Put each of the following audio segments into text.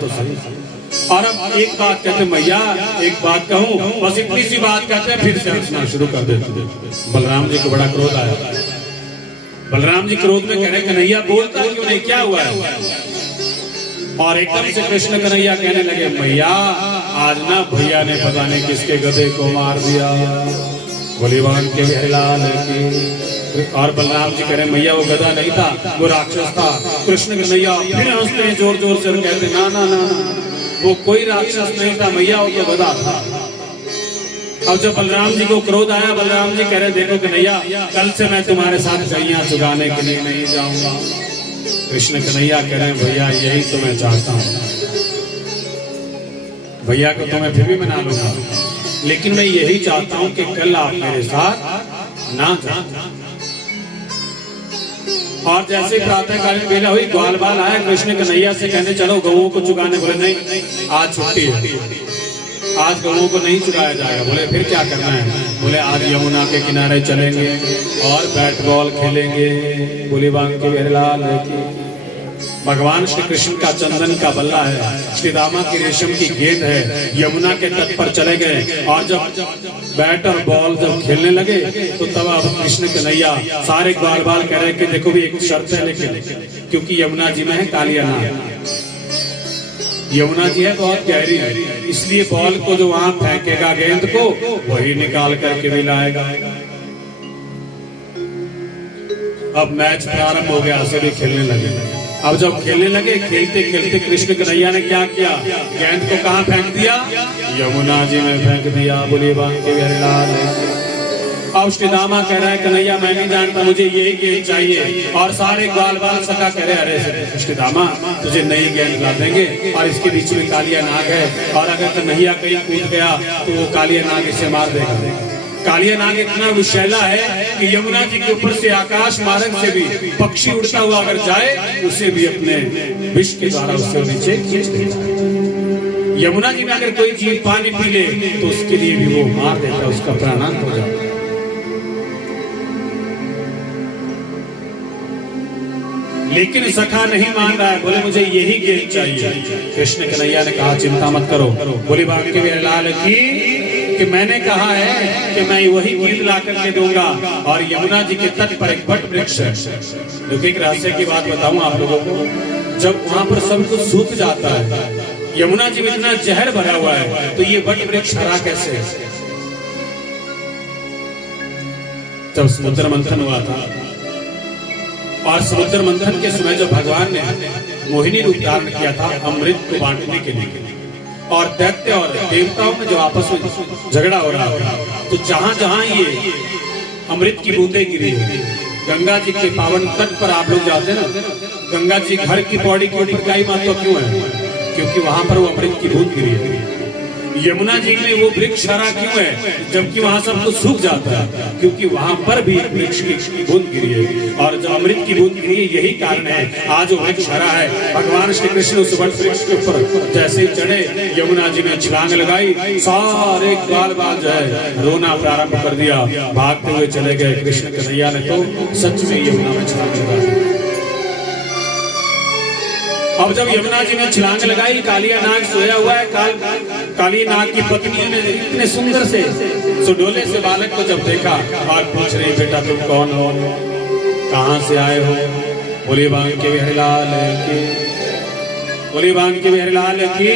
तो सही। और अब एक बात कहते मैया, एक बात कहूं, बस इतनी सी बात कहते हैं, फिर से हंसना शुरू कर देते। बलराम जी को बड़ा क्रोध आया। बलराम जी क्रोध में कह रहे कन्हैया बोलता क्यों नहीं, क्या हुआ है? और एकदम से कृष्ण कन्हैया कहने लगे मैया आज ना भैया ने पता नहीं किसके गधे को मार दिया, बलिवान के लाल की। और बलराम जी कह रहे मैया वो गधा नहीं था, वो राक्षस था। कृष्ण कन्हैया फिर हंसते हैं जोर जोर से, कहते ना ना ना वो कोई राक्षस नहीं था मैया, वो तो गधा था। अब जब बलराम जी को क्रोध आया, बलराम जी कह रहे देखो कन्हैया कल से मैं तुम्हारे साथ गैया चुगाने के लिए नहीं जाऊंगा। कृष्ण कन्हैया कह रहे भैया यही तो मैं चाहता हूँ, भैया को तो मैं फिर भी मना लूंगा, लेकिन मैं यही चाहता हूँ कि कल आप मेरे साथ ना जाओ। और जैसे प्रातःकालीन बेला हुई, ग्वाल बाल आया, कृष्ण कन्हैया से कहने चलो गऊओं को चुगाने। बोले नहीं आज छुट्टी है, आज गऊओं को नहीं चुराया जाएगा। बोले फिर क्या करना है? बोले आज यमुना के किनारे चलेंगे और बैट बॉल खेलेंगे। बोली बांग के बिहरलाल की। भगवान श्री कृष्ण का चंदन का बल्ला है, श्री रामा की रेशम की गेंद है। यमुना के तट पर चले गए और जब बैट और बॉल जब खेलने लगे तो तब अब कृष्ण कन्हैया सारे ग्वाल बाल कह रहे कि देखो भी एक शर्त है, लेकिन क्योंकि यमुना जी में है कालिया नाग, यमुना जी है बहुत गहरी है, इसलिए बॉल को जो वहां फेंकेगा गेंद को वही निकाल करके भी लाएगा। अब मैच प्रारंभ हो गया, सभी खेलने लगे। अब जब खेलने लगे, खेलते खेलते कृष्ण कन्हैया ने क्या किया, गेंद को कहां फेंक दिया? यमुना जी में फेंक दिया। बोलिए बांग के बिहरलाल। अब श्री दामा कह रहा है कन्हैया मैं नहीं जानता, मुझे यही गेंद चाहिए। और सारे ग्वाल बाल सका कह रहे अरे श्री दामा तुझे नई गेंद ला देंगे, और इसके बीच में कालिया नाग है, और अगर कन्हैया कहीं कूद गया तो वो कालिया नाग इसे मार देगा। कालिया नाग इतना विषैला है कि यमुना जी के ऊपर से आकाश मार्ग से भी पक्षी उड़ता हुआ अगर जाए उसे भी अपने विष के द्वारा उससे नीचे खींच देता। यमुना जी में अगर कोई जीव पानी पी ले तो उसके लिए भी वो मार देता, उसका प्राणांत हो जाता। लेकिन सखा नहीं मान रहा है, बोले मुझे यही गेंद चाहिए। कृष्ण कन्हैया ने कहा चिंता मत करो, बोली बांग के बिहरलाल की कि मैंने कहा है कि मैं वही गेंद ला करके दूंगा। और यमुना जी के तट पर एक वट वृक्ष है। देखिए एक रहस्य की बात बताऊं आप लोगों को, जब वहां पर सब कुछ सूख जाता है, यमुना जी में इतना जहर भरा हुआ है, तो ये वट वृक्ष हरा कैसे? जब समुद्र मंथन हुआ था, और समुद्र मंथन के समय जब भगवान ने मोहिनी रूप धारण किया था अमृत को बांटने के लिए, और दैत्य और देवताओं में जो आपस में झगड़ा हो रहा है, तो जहां जहां ये अमृत की बूंदें गिरी है, गंगा जी के पावन तट पर आप लोग जाते हैं ना, गंगा जी घर की पौड़ी के ऊपर का ही महत्व क्यों है? क्योंकि वहां पर वो अमृत की बूंद गिरी है। यमुना जी में वो वृक्ष हरा क्यों है जबकि वहां सब कुछ सूख जाता है? क्योंकि वहां पर भी वृक्ष की बूंद गिरी है, और जो अमृत की बूंद गिरी है यही कारण है आज वो वृक्ष हरा है। भगवान श्री कृष्ण उस वट वृक्ष के ऊपर जैसे ही चढ़े, यमुना जी में छलांग लगाई, सारे ग्वाल बाल जो है रोना प्रारंभ कर दिया, भागते हुए चले गए। कृष्ण कन्हैया ने तो सच में यमुना में छलांग लगाई। अब जब यमुना जी में छलांग लगाई, कालिया नाग सोया हुआ है। काली नाग की पत्नी ने इतने सुंदर से सुडोले से बालक को जब देखा और पूछ रही बेटा तुम कौन हो, कहां से आए हो? बोली बांग के बिहरलाल की, बोली बांग के बिहरलाल की।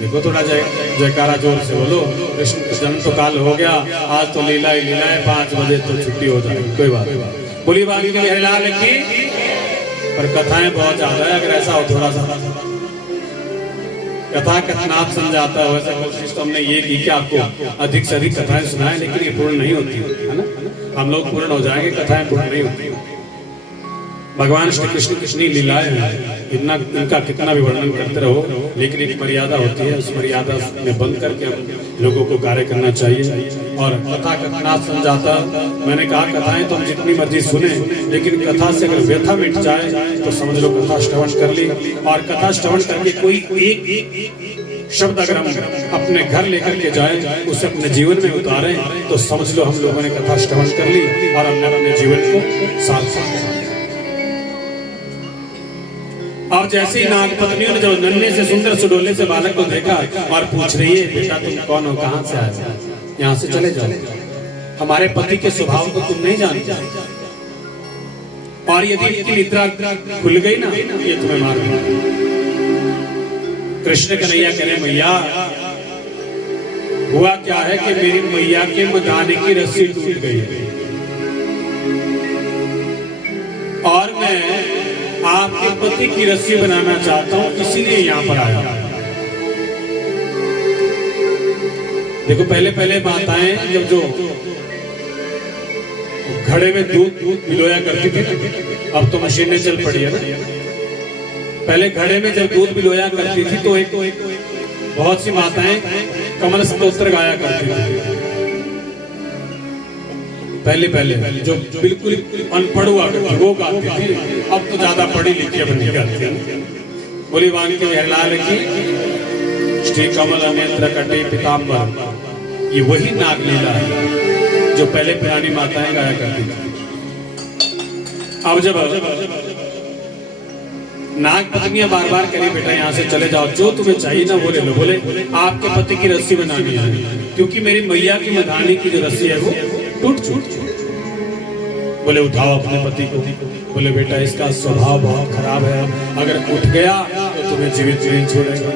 देखो थोड़ा जयकारा जोर से बोलो। कृष्ण का जन्म तो काल हो गया, आज तो लीला ही लीला है, 5 बजे तो छुट्टी हो जाएगी, कोई बात। बोली बांग के बिहरलाल की। पर कथाएं बहुत ज्यादा है, अगर ऐसा हो थोड़ा सा कथा कथनाथ समझाता है, वैसे कोशिश तो हमने ये की कि आपको अधिक से अधिक कथाएं सुनाएं, लेकिन ये पूर्ण नहीं होती है ना। हम लोग पूर्ण हो जाएंगे, कथाएं पूर्ण नहीं होती। भगवान श्री कृष्ण कितनी लीलाएं हैं, इनका कितना भी वर्णन करते रहो, लेकिन एक मर्यादा होती है, उस मर्यादा में बंद करके हम लोगों को कार्य करना चाहिए। और कथा कथनाथ समझाता, मैंने कहा कथाएं तो हम जितनी मर्जी सुने, लेकिन कथा से अगर व्यथा मिट जाए तो समझ लो कथा श्रवण कर ली। और कथा श्रवण करके कोई एक शब्द अगर हम अपने घर लेकर के जाए, उसे अपने जीवन में उतारें, तो समझ लो हम लोगों ने कथा श्रवण कर ली और हमने अपने जीवन को सार्थक किया। अब जैसे ही नाग पत्नियों ने जो नन्हे से सुंदर सुडोले से बालक को देखा और पूछ रही है, बेटा तुम कौन हो, कहां से आए, यहाँ से चले जाओ, हमारे पति के स्वभाव को तुम नहीं जानते, और यदि इनकी निद्रा खुल गई ना ये तुम्हें मार देंगे। कृष्ण कन्हैया कह रहे, मैया हुआ क्या है कि मेरी मैया के मदाने की रस्सी टूट गई है और मैं आपके पति की रस्सी बनाना चाहता हूं, इसीलिए यहां पर आया। देखो पहले पहले माताएं जब जो घड़े में दूध भिगोया करती थी, अब तो मशीनें चल पड़ी है ना, पहले घड़े में जब दूध भिगोया करती थी तो एक बहुत सी माताएं कमल स्तोत्र गाया करती थी। पहले पहले जो बिल्कुल अनपढ़ हुआ करती वो गाती थी, अब तो ज्यादा पढ़ी लिखी बनी गाती है। बोली वाणी के हरलाल की श्री कमल नेत्र कटे पीताम्बर, ये वही नागलीला है जो पहले पुरानी माताएं गाया करती थी। अब जब नाग पत्नियां बार बार करी, बेटा यहाँ से चले जाओ, जो तुम्हें चाहिए ना वो ले लो। बोले आपके पति की रस्सी बनानी है, क्योंकि मेरी मैया की मधानी की जो रस्सी है वो टूट चुकी। बोले उठाओ अपने पति को। बोले बेटा इसका स्वभाव बहुत खराब है, अगर उठ गया तो तुम्हें जीवित नहीं छोड़ेगा।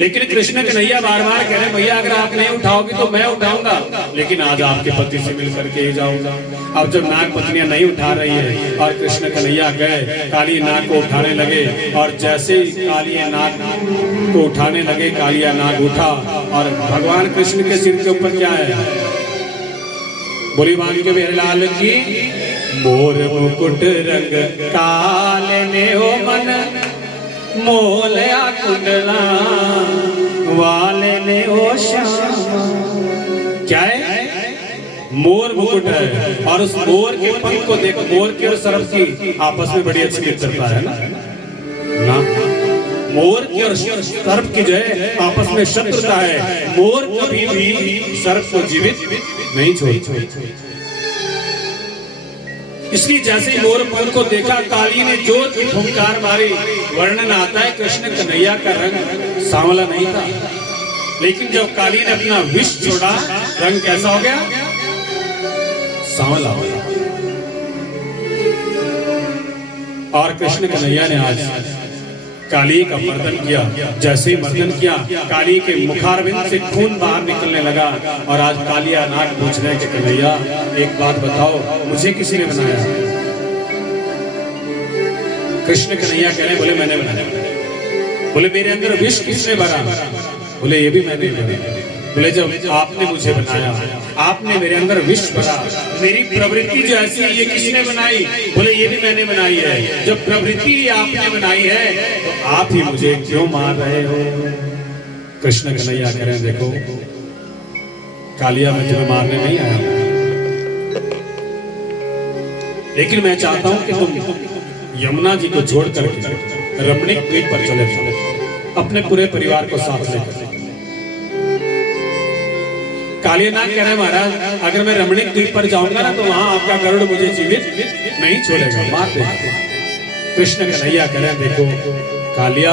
लेकिन कृष्ण कन्हैया बार बार कह रहे, भैया अगर आप नहीं उठाओगे तो मैं उठाऊंगा, लेकिन आज आपके पति से मिलकर के ही जाऊंगा। अब जब नाग पत्नियां नहीं उठा रही है और कृष्ण कन्हैया गए, काली नाग को उठाने लगे, और जैसे ही काली नाग को उठाने लगे, कालिया नाग उठा और भगवान कृष्ण के सिर के ऊपर क्या है, बोली वाणी के लाल की मोर मुकुट रंग काले ने हो मन मोलया कुंडला वाले ने ओ श्याम। क्या है, मोर मुकुट है, और उस मोर के पंख को देखो, मोर की और सर्प की आपस में बड़ी अच्छी मित्रता है ना। मोर की और सर्प की जो है आपस में शत्रुता है, मोर कभी भी सर्प को जीवित नहीं छोड़ता। इसलिए जैसे ही मोर पंख को देखा, काली ने जोर की फुंकार मारी। वर्णन आता है कृष्ण कन्हैया का रंग सांवला नहीं था, लेकिन जब काली ने अपना विष छोड़ा, रंग कैसा हो गया, सांवला हो गया। और कृष्ण कन्हैया ने आज काली का मर्दन किया। जैसे ही मर्दन किया, काली के मुखारविंद से खून बाहर निकलने लगा, और आज कालिया नाग पूछ रहे कि कन्हैया एक बात बताओ, मुझे किसी ने बनाया? कृष्ण कन्हैया कह रहे, बोले मैंने बनाया। बोले मेरे अंदर विष किसने भरा? बोले ये भी मैंने भरा। बोले जब आपने मुझे बनाया, आपने मेरे अंदर विष भरा, मेरी प्रवृत्ति जो ऐसी है ये किसने बनाई? बोले ये भी मैंने बनाई है। जब प्रवृत्ति आपने बनाई है तो आप ही मुझे क्यों मार रहे हो? कृष्ण कन्हैया कह रहे हैं, देखो कालिया मैं तुम्हें मारने नहीं आया, लेकिन मैं चाहता हूं कि तुम यमुना जी को छोड़ करके रमणीक द्वीप पर चले जाओ, अपने पूरे परिवार को साथ लेकर। कालियानाग कह रहे महाराज, अगर मैं रमणीक द्वीप पर जाऊंगा ना तो वहां आपका गरुड़ मुझे जीवित नहीं छोड़ेगा, मार देगा। कृष्ण कन्हैया कह रहे, देखो कालिया,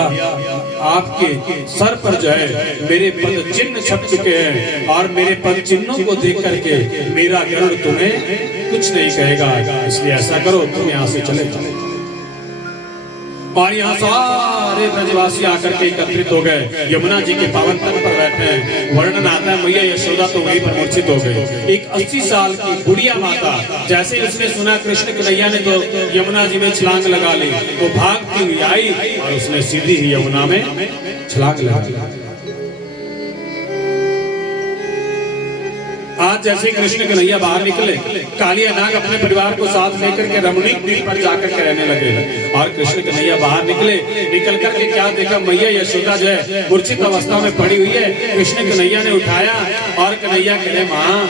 आपके सर पर जो है मेरे पद चिन्ह छप चुके हैं, और मेरे पद चिन्हों को देख करके मेरा गरुड़ तुम्हें कुछ नहीं कहेगा। इसलिए ऐसा करो, तुम यहाँ से चले जाओ। और यहाँ सारे ब्रजवासी आकर के एकत्रित हो गए, यमुना जी के पावन तट पर बैठे हैं। वर्णन आता है मैया यशोदा तो वहीं पर मूर्छित हो गई। एक 80 साल की बुढ़िया माता, जैसे उसने सुना कृष्ण कन्हैया ने तो यमुना जी में छलांग लगा ली, तो भागती हुई आई और उसने सीधी ही यमुना में छलांग लगा ली। आज जैसे कृष्ण कन्हैया बाहर निकले, कालिया नाग अपने परिवार को साथ लेकर के रमणीक द्वीप पर जाकर के रहने लगे। और कृष्ण कन्हैया बाहर निकल करके क्या देखा, मैया यशोदा जो है मूर्छित अवस्था में पड़ी हुई है। कृष्ण कन्हैया ने उठाया और कन्हैया कहे, माँ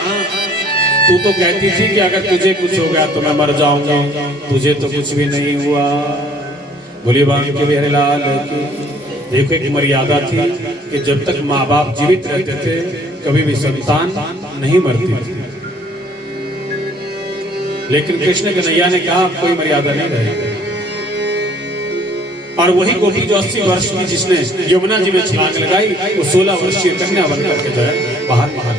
तू तो कहती थी कि अगर तुझे कुछ हो गया तो मैं मर जाऊंगा, तुझे तो कुछ भी नहीं हुआ। बोली बांके बिहारी लाल की। देखो एक मर्यादा थी कि जब तक माँ बाप जीवित रहते थे कभी भी संतान नहीं मरती थी, लेकिन कृष्ण कन्हैया ने कहा कोई मर्यादा नहीं रहेगी। और वही गोपी जो 80 वर्ष की जिसने यमुना जी में छलांग लगाई, वो 16 वर्षीय कन्या बन करके जो है बाहर निकल।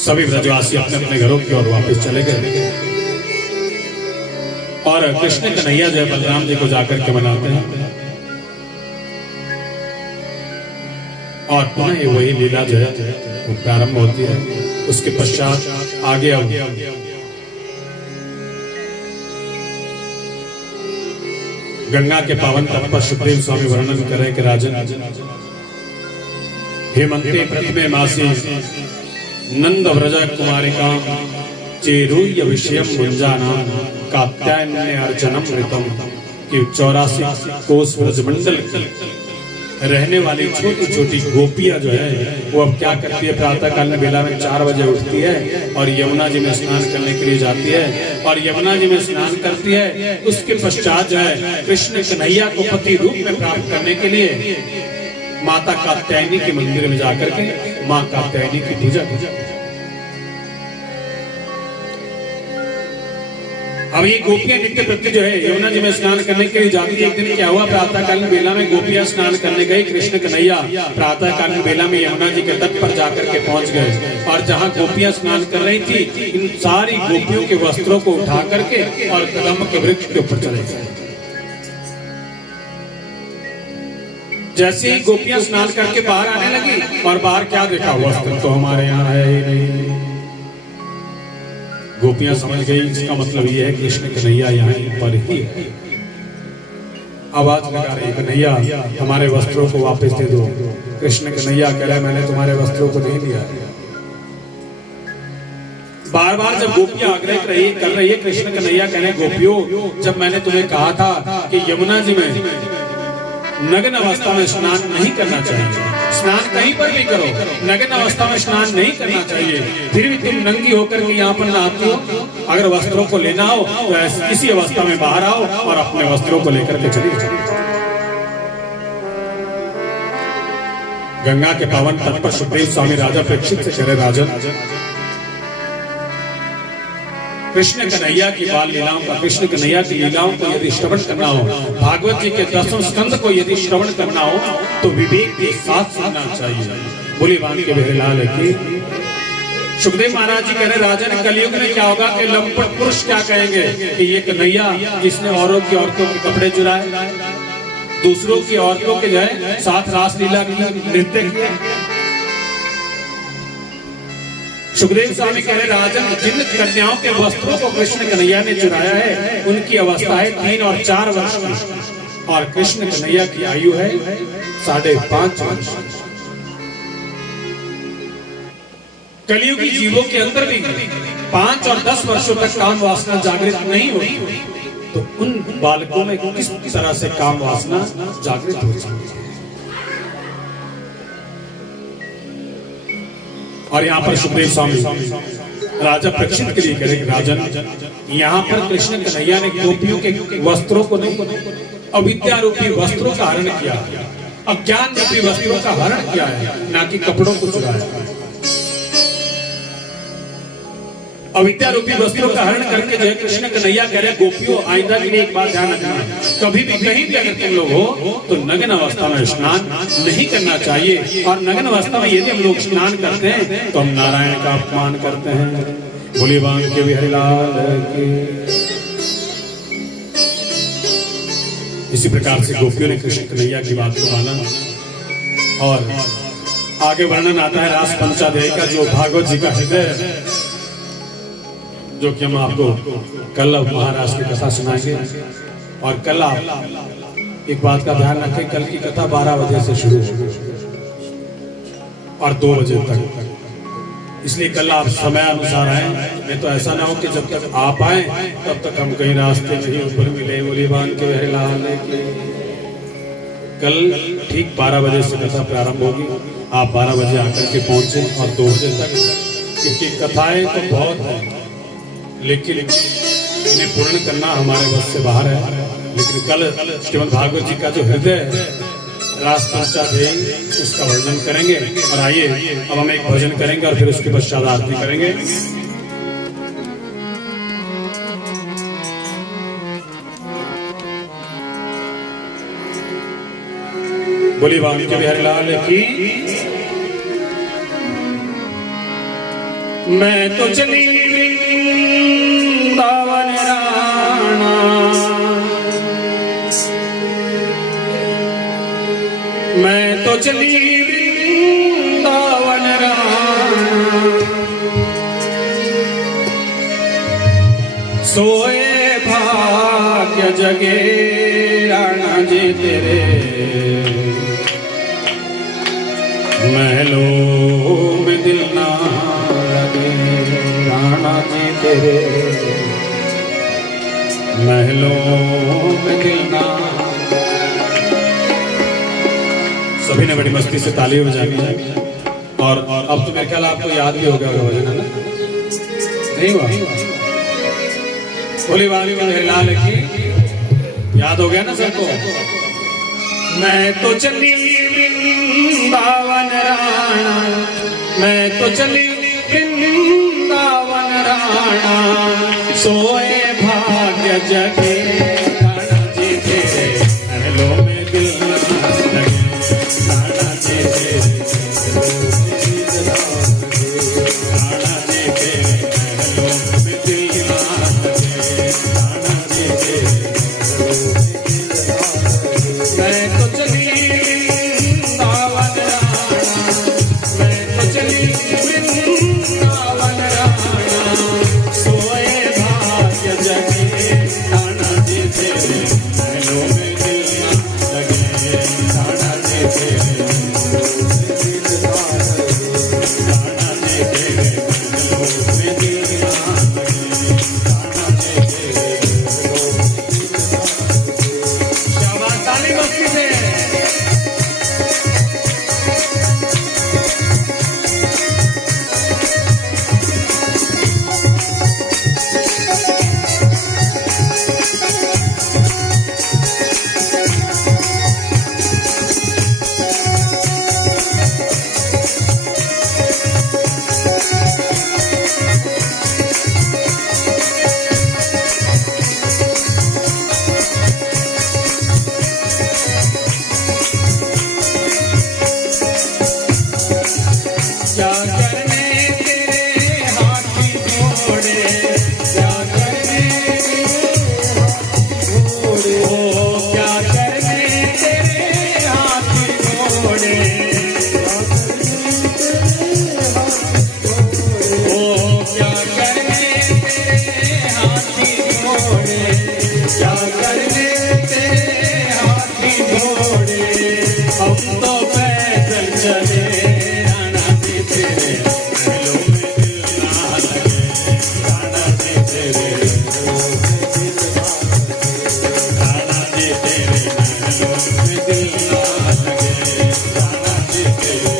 सभी ब्रजवासी अपने अपने घरों की ओर वापस चले गए और कृष्ण कन्हैया जो है बलराम जी को जाकर के मनाते हैं और पुनः वही लीला जो है वो प्रारंभ होती है। उसके पश्चात आगे गंगा के पावन तट पर सुखदेव स्वामी वर्णन करें कि राजन हेमंते प्रतिमे मासी नंद व्रज कुमारिका चेरूय विषयम मुंजाना कात्यायन्य अर्चनम ऋतम कि 84 कोस ब्रजमंडल की रहने वाली छोटी छोटी गोपियां जो है वो अब क्या करती है, प्रातः काल में बेला में 4 बजे उठती है और यमुना जी में स्नान करने के लिए जाती है और यमुना जी में स्नान करती है। उसके पश्चात जो है कृष्ण कन्हैया को पति रूप में प्राप्त करने के लिए माता कात्यायनी के मंदिर में जाकर के माँ कात्यायनी की पूजा की। अब ये गोपियां नित्य प्रति जो है यमुना जी में स्नान करने के लिए जाती है। एक दिन क्या हुआ, प्रातः कालीन बेला में गोपियां स्नान करने गई। कृष्ण कन्हैया प्रातः कालीन बेला में यमुना जी के तट पर जाकर के पहुंच गए और जहां गोपियां स्नान कर रही थी, इन सारी गोपियों के वस्त्रों को उठा करके और कदम के वृक्ष के ऊपर चले गए। जैसे ही गोपियां स्नान करके बाहर आने लगी और बाहर क्या देखा, वस्त्र तो हमारे यहाँ है ही नहीं। गोपियां समझ गई इसका मतलब ये है कृष्ण कन्हैया यहाँ पर ही है। आवाज लगा रही, कन्हैया हमारे वस्त्रों को वापस दे दो। कृष्ण कन्हैया कह रहे मैंने तुम्हारे वस्त्रों को नहीं दिया। बार बार जब गोपियां आग्रह कर रही है कृष्ण कन्हैया कह रहे गोपियों, जब मैंने तुम्हें कहा था कि यमुना जी में नग्न अवस्था में स्नान नहीं करना चाहिए, स्नान कहीं पर भी करो, नग्न अवस्था में स्नान नहीं करना चाहिए, फिर भी तुम नंगी होकर के यहाँ पर नहाती हो। अगर वस्त्रों को लेना हो तो इसी अवस्था में बाहर आओ और अपने वस्त्रों को लेकर के चली जाओ। गंगा के पावन तट पर सुखदेव स्वामी राजा परीक्षित से कह रहे, राजन कृष्ण कन्हैया की बाल लीलाओं का, कृष्ण कन्हैया की लीलाओं को यदि श्रवण करना हो, भागवत जी के 10वें स्कंद को यदि श्रवण करना हो तो विवेक के साथ सुनना चाहिए। बोली वाणी के बहरलाल की। सुखदेव महाराज जी कह रहे, राजन कलयुग में क्या होगा कि लंपट पुरुष क्या कहेंगे कि ये कन्हैया जिसने औरों की औरतों के कपड़े चुराए, दूसरों की औरतों के जो है साथ रासलीला की, नृत्य किया। सुखदेव स्वामी कह रहे, राजन जिन कन्याओं के वस्त्रों को कृष्ण कन्हैया ने चुराया है उनकी अवस्था है 3 और 4 वर्ष की और कृष्ण कन्हैया की आयु है 5.5 वर्ष। कलियुगी जीवों के अंदर भी 5 और 10 वर्षों तक काम वासना जागृत नहीं होती, तो उन बालकों में किस तरह से काम वासना जागृत हो सकती है। और यहाँ पर सुखदेव स्वामी राजा परीक्षित के लिए कह, राजन यहाँ पर कृष्ण कन्हैया ने गोपियों के वस्त्रों को नहीं, अविद्या रूपी वस्त्रों का हरण किया, अज्ञान रूपी वस्त्रों का हरण किया है, ना कि कपड़ों को चुराया। अविद्या रूपी वस्त्रों का हरण करके जो है कृष्ण कन्हैया कह रहे, गोपियों आइंदा के लिए एक बात ध्यान रखना, कभी भी कहीं भी अगर तुम लोग हो तो नग्न अवस्था में स्नान नहीं करना चाहिए। और नग्न अवस्था में यदि हम लोग स्नान करते हैं तो हम नारायण का अपमान करते हैं। बोली वाणी के बहरलाल की। इसी प्रकार से गोपियों ने कृष्ण कन्हैया की बात को माना और आगे वर्णन आता है रास पंचाध्याय का, जो भागवत जी का हृदय है, जो कि हम आपको कल महाराज की कथा सुनाएंगे। और कल आप एक बात का ध्यान रखें, कल की कथा 12 बजे से शुरू होगी और 2 बजे तक, इसलिए कल आप समय अनुसार आए। नहीं तो ऐसा ना हो कि जब तक आप आए तब तक हम कहीं रास्ते में ही ऊपर मिले। बोली बान के बहरलाल की। कल ठीक 12 बजे से कथा प्रारंभ होगी, आप 12 बजे आकर के पहुंचे और 2 बजे तक, क्योंकि कथाएं तो बहुत है लेकिन इन्हें पूर्ण करना हमारे बस से बाहर है। लेकिन कल श्रीमद् भागवत जी का जो हृदय है रास पंचाध्याय, उसका वर्णन करेंगे। और आइए अब हम एक भजन करेंगे और फिर उसके पश्चात आरती करेंगे। बोली बाबा के बिहारी लाल की। मैं तो चली वृंदावन राणा, मैं तो चली वृंदावन राणा, सोए भाग्य जगे राणा जी तेरे, महलों में दिल ना लगे राणा जी तेरे, महलों में दिल ना। सभी ने बड़ी मस्ती से तालियां बजाई और अब तो मेरे ख्याल आपको याद भी हो गया होगा भजन, है ना? नहीं हुआ? बोली वाली लाल की याद हो गया ना सबको? मैं तो चली वृंदावन राणा, मैं तो चली वृंदावन राणा, सोए भाग्य जगे राणा जी तेरे, महलों में दिल ना लगे राणा जी तेरे, राणा जी तेरे, महलों में दिल ना लगे राणा जी तेरे। मैं तो चली वृंदावन राणा, मैं तो चली वृंदावन राणा, सोए भाग्य जगे राणा जी तेरे, महलों में दिल ना लगे राणा जी तेरे, राणा जी तेरे, महलों में दिल ना लगे राणा जी तेरे। शाबाश, ताली मस्ती से। क्या करने तेरे हाथी घोड़े, क्या करने घोड़े, ओ क्या करने तेरे हाथी घोड़े, ओ क्या करने तेरे हाथी घोड़े, क्या करने तेरे हाथी घोड़े, हम तो पैदल चले राणा जी तेरे, महलों में दिल ना लगे राणा जी तेरे, राणा जी तेरे, महलों में दिल ना लगे राणा जी तेरे।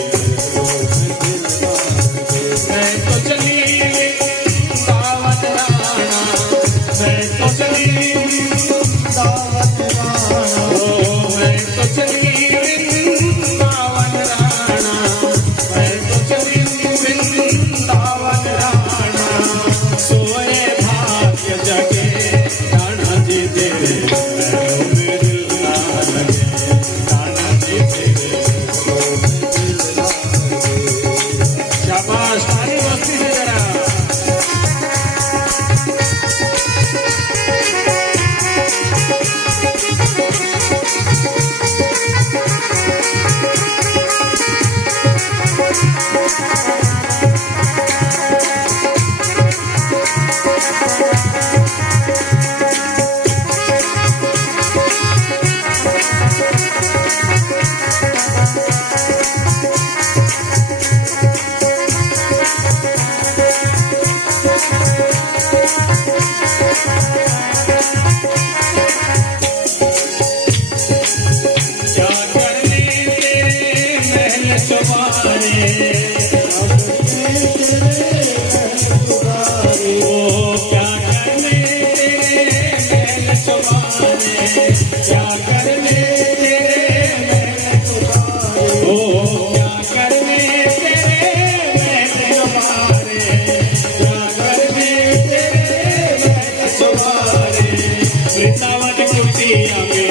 मैं तो चली वृंदावन राणा, मैं तो चली वृंदावन राणा, ओ मैं तो चली वृंदावन राणा, मैं तो चली वृंदावन राणा, सोए भाग्य जगे राणा जी तेरे, महलों में दिल ना लगे राणा जी तेरे। शाबाश, ताली मस्ती से जरा। क्या करने तेरे महल चुबारे, ओ क्या करने तेरे महल चुबारे, क्या करने तेरे महल चुबारे, ओ क्या करने तेरे महल चुबारे, क्या करने तेरे महल चुबारे, वृंदावन कुटिया में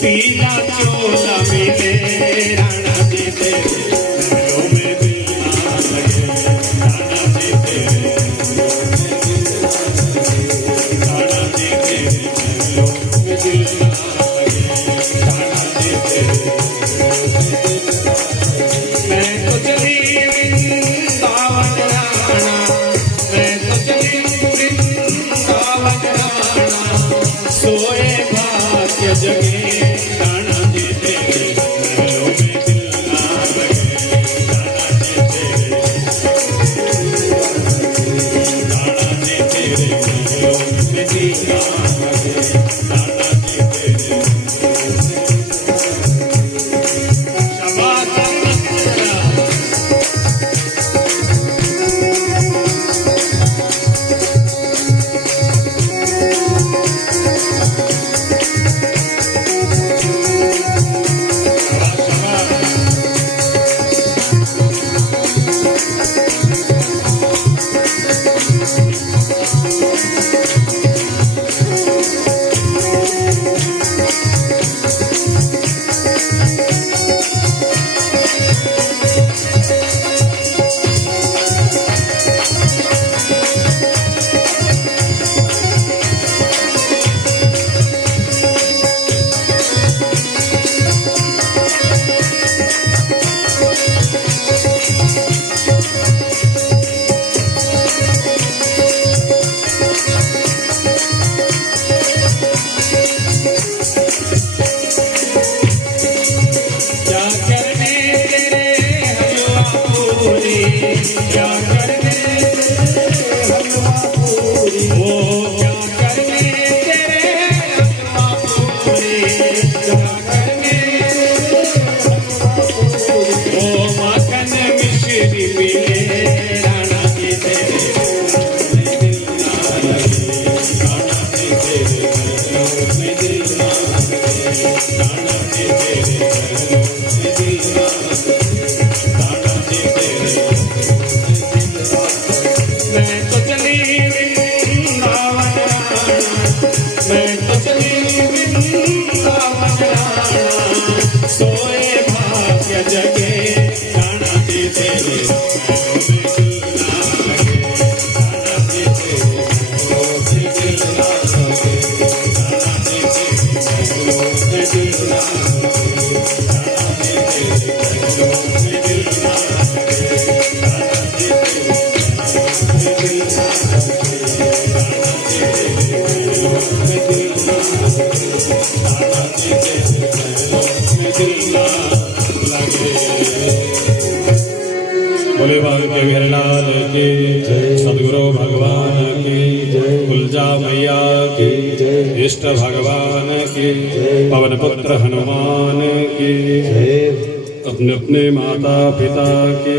पीला चोला मिले राणा जी तेरे महलों में दिल ना लगे, राणा जी तेरे राणा जी तेरे महलों में दिल ना लगे, राणा जी तेरे। मैं तो चली वृंदावन राणा, मैं तो चली वृंदावन राणा, सोए भाग्य जगे बोले बाल के बिरलाल की सदगुरु भगवान की कुलजा मैया की इष्ट भगवान की पवन पुत्र हनुमान की अपने अपने माता पिता की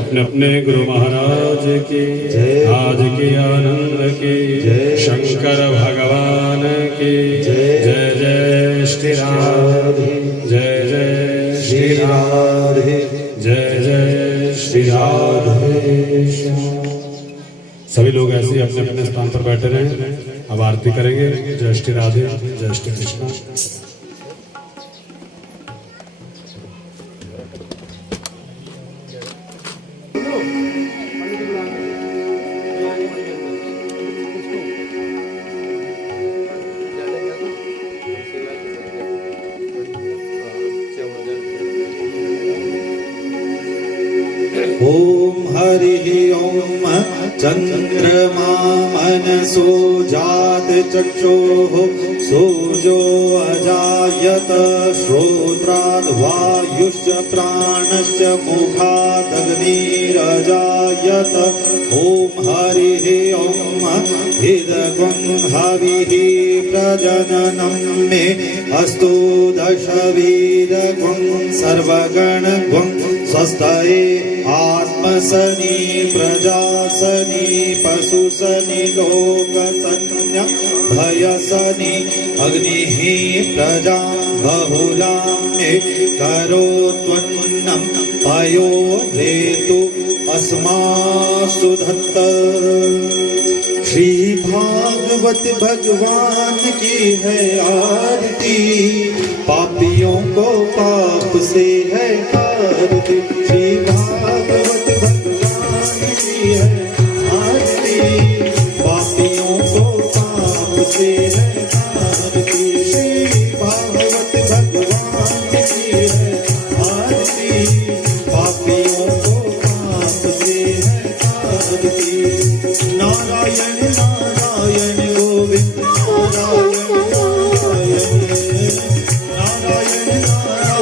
अपने अपने गुरु महाराज की आज की आनंद की शंकर भगवान की जय जय श्री राधे जय जय श्री राधे जय जय श्री राधे। सभी लोग ऐसे ही अपने अपने स्थान पर बैठे रहे, अब आरती करेंगे। जय श्री राधे जय श्री कृष्ण। हरि ओम चंद्रमा मनसो जात चक्षुः सूर्यो अजायत श्रोत्राद् वायुश्च प्राणश्च मुखादग्निरजायत ओम हरि ओम इदगुं हविः प्रजननं मे अस्तु दशविदगुं सर्वगणगुं स्वस्तये आत्मसनि प्रजासनि पशुसनि लोकसन्य भयसनि अग्निः प्रजा बहुलां मे करोत्वन्नं पयो रेतु अस्मासु धत्त। श्री भागवत भगवान की है आरती, पापियों को पाप से है आरती। श्री भागवत भगवान की है आरती, पापियों को पाप से है आरती। श्री भागवत भगवान की है आरती, पापियों को पाप से है आरती। नारायण नारायण गोविंद नारायण नारायण नारायण नारायण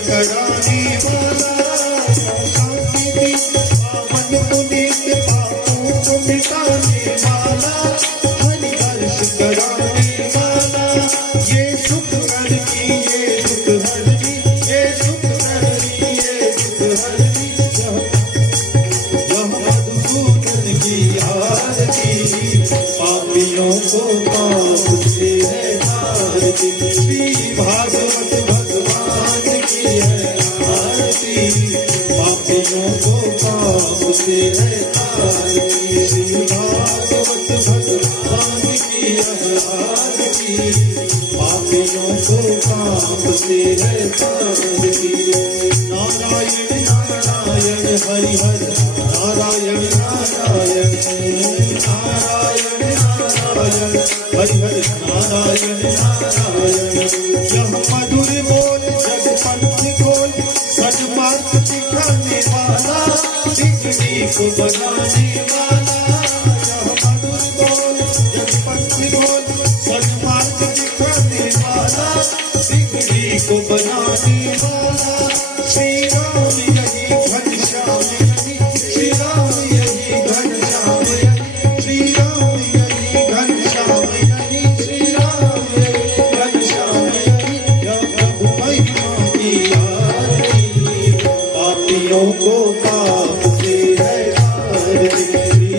कराने वाला शांति की पावन पुनीत पापों को मिटाने वाला हरि दर्श कराने वाला ये सुख हरनी ये दुख हरनी ये सुख हरनी ये दुख हरनी यह मधुसूदन की आरती पापियों को पाप से है आरती। श्री भागवत भगवान की है आरती पापियों को पाप से है आरती। श्री भागवत भगवान की है आरती पापियों को पाप से है आरती। नारायण नारायण हरि हर नारायण नारायण नारायण नारायण हरि हर नारायण नारायण। यह मधुर बोल जग पंथ खोल सन्मार्ग दिखाने वाला बिगड़ी को बनाने वाला। यह मधुर बोल जग पंथ खोल सन्मार्ग दिखाने वाला बिगड़ी को बनाने वाला। श्री राम यही घनश्याम यही श्री राम यही घनश्याम यही श्री राम यही घनश्याम यही श्री राम यही घनश्याम यही। यह प्रभु महिमा की आरती पापियों को पाप से है आरती। श्री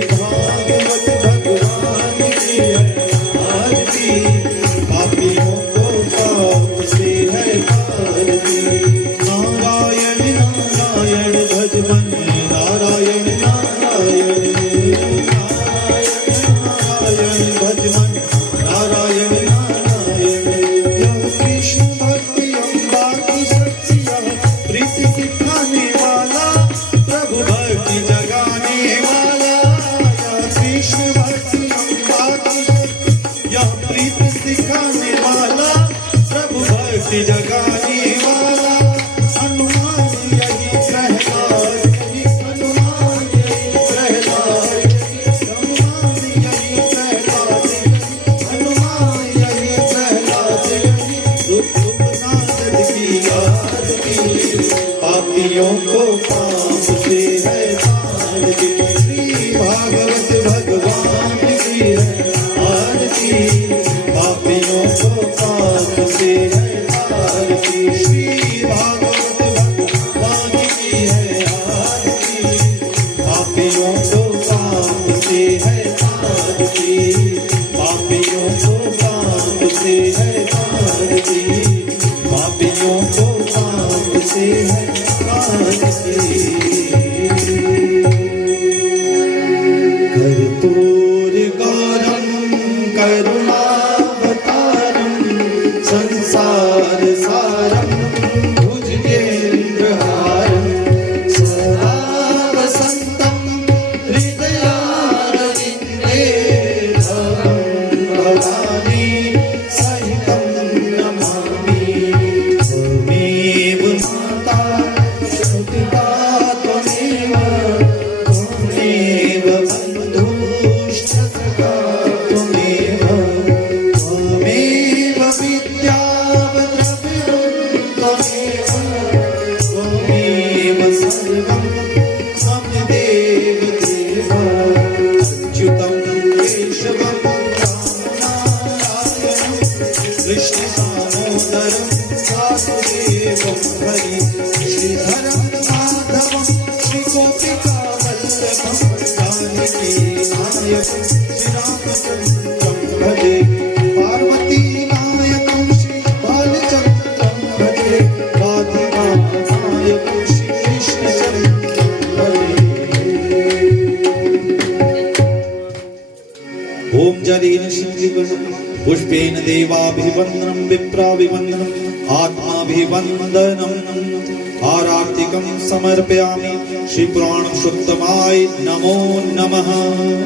जानकी नायक श्री रामचंद्रं भजे पार्वती नायकं श्री बालचंद्रं भजे राधिका नायकं श्री कृष्णचंद्रं भजे। ओम जलेन शीतलिकं पुष्पेन देवाभिवन्दनं विप्राभिवन्दनं आत्माभिवन्दनं आरार्तिकं समर्पयामि। श्री पुराणपुरुषोत्तमाय नमो नमः।